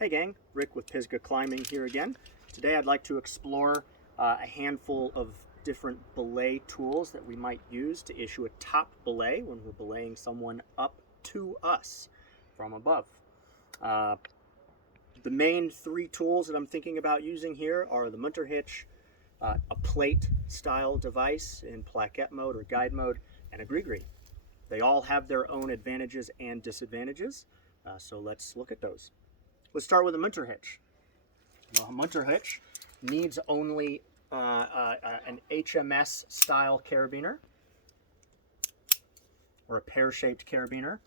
Hey gang, Rick with Pisgah Climbing here again. Today I'd like to explore a handful of different belay tools that we might use to issue a top belay when we're belaying someone up to us from above. The main three tools that I'm thinking about using here are the munter hitch, a plate style device in plaquette mode or guide mode, and a grigris. They all have their own advantages and disadvantages, so let's look at those. Let's start with a munter hitch. A munter hitch needs only an HMS style carabiner or a pear-shaped carabiner.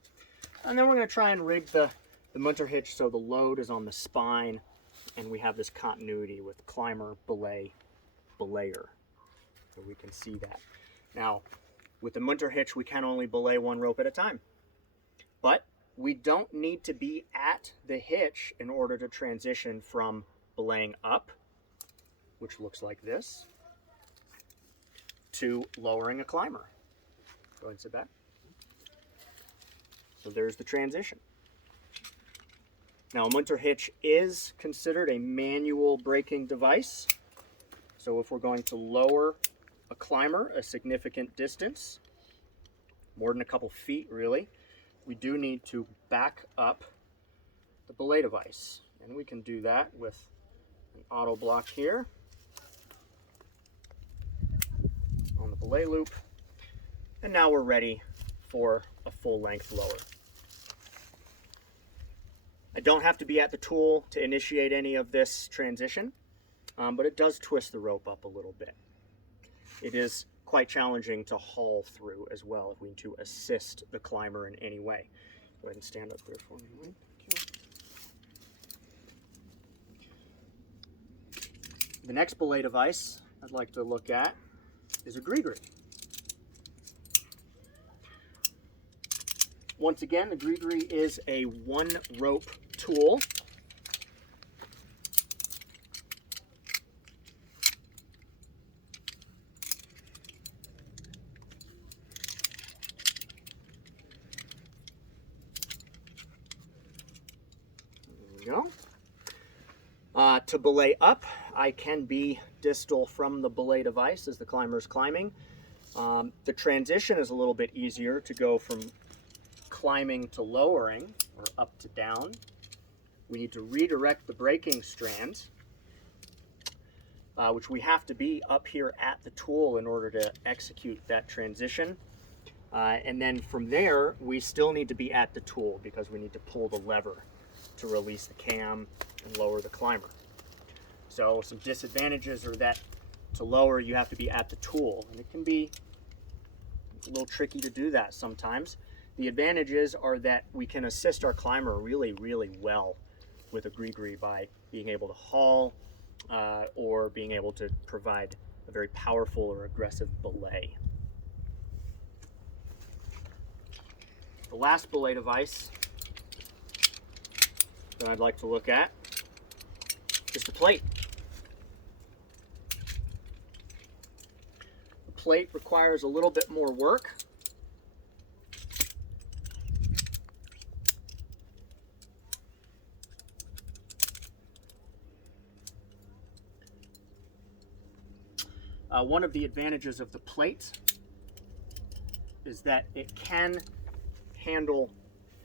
And then we're going to try and rig the munter hitch so the load is on the spine and we have this continuity with climber, belay, belayer. So we can see that. Now, with the munter hitch, we can only belay one rope at a time. But we don't need to be at the hitch in order to transition from belaying up, which looks like this, to lowering a climber. Go ahead and sit back. So there's the transition. Now, a munter hitch is considered a manual braking device. So if we're going to lower a climber a significant distance, more than a couple feet really, we do need to back up the belay device. And we can do that with an auto block here on the belay loop. And now we're ready for a full length lower. I don't have to be at the tool to initiate any of this transition, but it does twist the rope up a little bit. It is quite challenging to haul through as well if we need to assist the climber in any way. Go ahead and stand up there for me, Mike. The next belay device I'd like to look at is a grigris. Once again, the grigris is a one rope tool. Go. To belay up, I can be distal from the belay device as the climber is climbing. The transition is a little bit easier to go from climbing to lowering or up to down. We need to redirect the braking strand, which we have to be up here at the tool in order to execute that transition. And then from there, we still need to be at the tool because we need to pull the lever to release the cam and lower the climber. So some disadvantages are that to lower you have to be at the tool, and it can be a little tricky to do that sometimes. The advantages are that we can assist our climber really, really well with a grigris by being able to haul or being able to provide a very powerful or aggressive belay. The last belay device that I'd like to look at is the plate. The plate requires a little bit more work. One of the advantages of the plate is that it can handle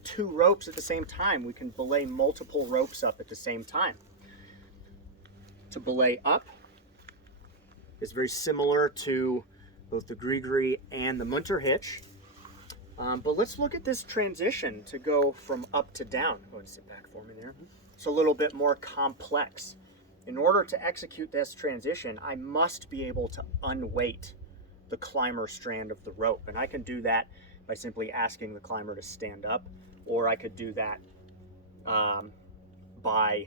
two ropes at the same time. We can belay multiple ropes up at the same time. To belay up is very similar to both the grigris and the munter hitch. But let's look at this transition to go from up to down. Go ahead and sit back for me there. It's a little bit more complex. In order to execute this transition, I must be able to unweight the climber strand of the rope. And I can do that by simply asking the climber to stand up, or I could do that by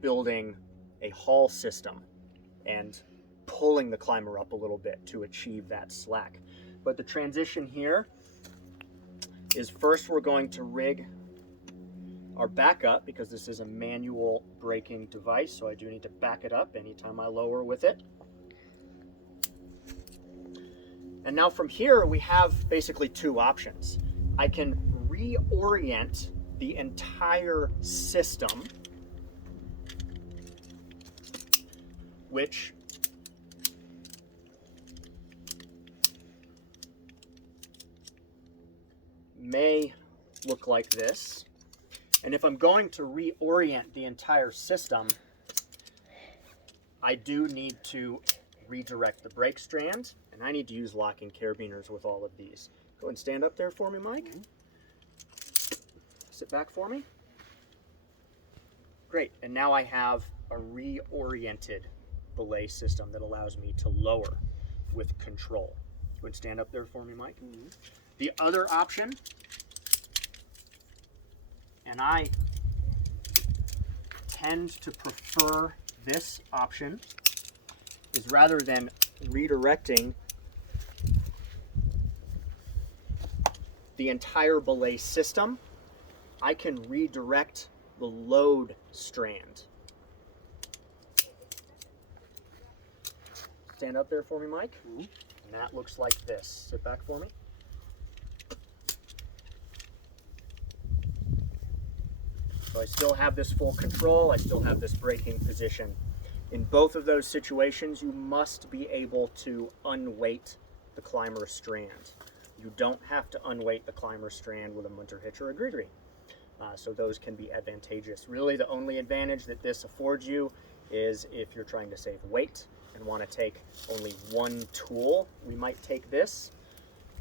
building a haul system and pulling the climber up a little bit to achieve that slack. But the transition here is first we're going to rig our backup because this is a manual braking device, so I do need to back it up anytime I lower with it. And now from here we have basically two options. I can reorient the entire system which may look like this. And if I'm going to reorient the entire system, I do need to redirect the brake strand, and I need to use locking carabiners with all of these. Go ahead and stand up there for me, Mike. Sit back for me. Great, and now I have a reoriented belay system that allows me to lower with control. Go ahead and stand up there for me, Mike. The other option, and I tend to prefer this option, is rather than redirecting the entire belay system, I can redirect the load strand. Stand up there for me, Mike. And that looks like this. Sit back for me. So I still have this full control, I still have this braking position. In both of those situations, you must be able to unweight the climber strand. You don't have to unweight the climber strand with a munter hitch or a grigris. So those can be advantageous. Really, the only advantage that this affords you is if you're trying to save weight and want to take only one tool, we might take this.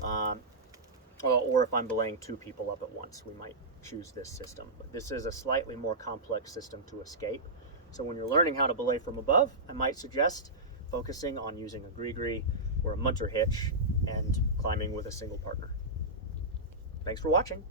Or if I'm belaying two people up at once, we might choose this system. But this is a slightly more complex system to escape. So when you're learning how to belay from above, I might suggest focusing on using a grigris or a munter hitch and climbing with a single partner. Thanks for watching.